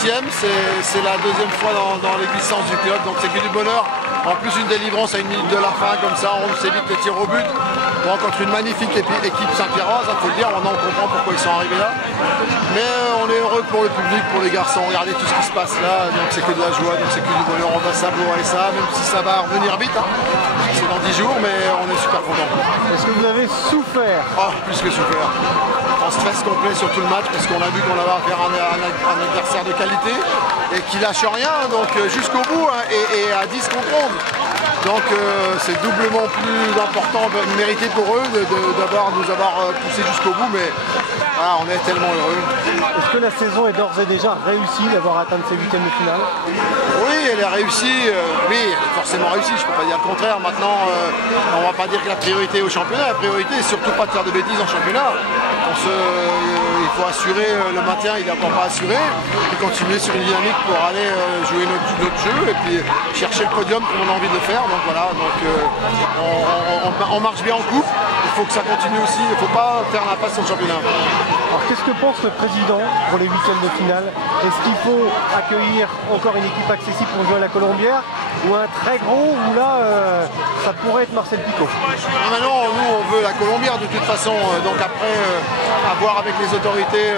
8e, c'est la deuxième fois dans l'existence du club, donc c'est que du bonheur. En plus une délivrance à 1 minute de la fin, comme ça on s'évite les tirs au but. Bon, contre une magnifique équipe Saint-Pierroise, il faut le dire, maintenant on comprend pourquoi ils sont arrivés là. Mais on est heureux pour le public, pour les garçons, regardez tout ce qui se passe là, donc c'est que de la joie, donc c'est que du bonheur, on va savourer ça, même si ça va revenir vite, hein. C'est dans 10 jours, mais on est super contents. Est-ce que vous avez souffert? Oh, plus que souffert. En stress complet sur tout le match, parce qu'on a vu qu'on avait affaire à un adversaire de qualité et qui lâche rien, donc jusqu'au bout, hein, et à 10 contre 11. Donc c'est doublement plus important, mérité pour eux de nous avoir poussé jusqu'au bout, mais voilà, on est tellement heureux. Est-ce que la saison est d'ores et déjà réussie d'avoir atteint ces 8e de finale? Oui, elle est réussie, oui, elle est forcément réussie, je ne peux pas dire le contraire. Maintenant, on ne va pas dire que la priorité est au championnat, la priorité est surtout pas de faire de bêtises en championnat. Il faut assurer le maintien, il n'est encore pas assuré, et continuer sur une dynamique pour aller jouer notre jeu et puis chercher le podium comme on a envie de le faire. Donc voilà, on marche bien en coupe, il faut que ça continue aussi, il ne faut pas faire l'impasse sur le championnat. Alors qu'est-ce que pense le président pour les 8e de finale? Est-ce qu'il faut accueillir encore une équipe accessible pour jouer à la Colombière, ou un très gros où là ça pourrait être Marcel Picot? Maintenant nous on veut la Colombière de toute façon, donc après à voir avec les autorités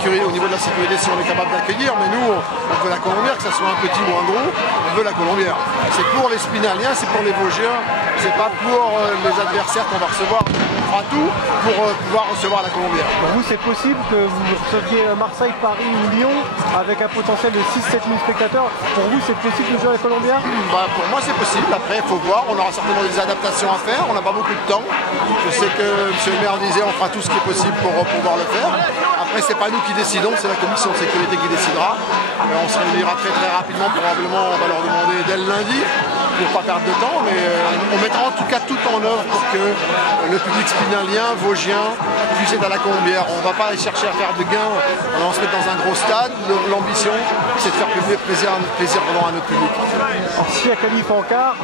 au niveau de la sécurité si on est capable d'accueillir, mais nous on veut la Colombière, que ce soit un petit ou un gros, on veut la Colombière. C'est pour les Spinaliens, c'est pour les Vosgiens, c'est pas pour les adversaires qu'on va recevoir. On fera tout pour pouvoir recevoir la Colombière. Pour vous, c'est possible que vous receviez Marseille, Paris ou Lyon avec un potentiel de 6-7 000 spectateurs? Pour vous, c'est possible de jouer à la Colombière? Pour moi, c'est possible. Après, il faut voir. On aura certainement des adaptations à faire. On n'a pas beaucoup de temps. Je sais que M. le maire disait on fera tout ce qui est possible pour pouvoir le faire. Après, c'est pas nous qui décidons, c'est la commission de sécurité qui décidera. On se réunira très rapidement. Probablement, on va leur demander dès le lundi, pour pas perdre de temps, mais on mettra en tout cas tout en œuvre pour que le public spinalien, vosgien, puisse être à la Colombière. On ne va pas aller chercher à faire de gains, on va se mettre dans un gros stade. L'ambition, c'est de faire plaisir pendant à notre public. Alors, si la qualif en quart,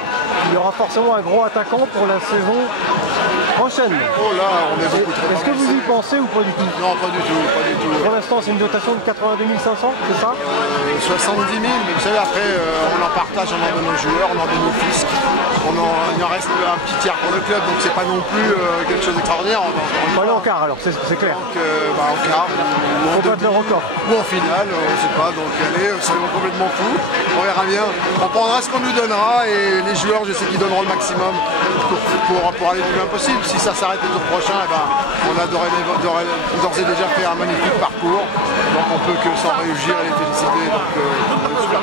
il y aura forcément un gros attaquant pour la saison prochaine. Oh là, on est beaucoup trop. Est-ce que vous y pensez ou pas du tout? Non, pas du tout, pas du tout. Pour l'instant, c'est une dotation de 82 500, c'est ça? 70 000, mais vous savez, après, on en partage, on en donne aux joueurs, on en donne aux fiscs. Il en reste un petit tiers pour le club, donc c'est pas non plus quelque chose d'extraordinaire. On va aller en quart alors, c'est clair. Donc en quart, ou en finale, on ne sait pas, donc allez, soyons complètement fous, on verra bien. On prendra ce qu'on nous donnera et les joueurs, je sais qu'ils donneront le maximum pour aller le plus loin possible. Si ça s'arrête le tour prochain, eh ben, on a d'ores et déjà fait un magnifique parcours, donc on peut que s'en réjouir et les féliciter. Donc, super.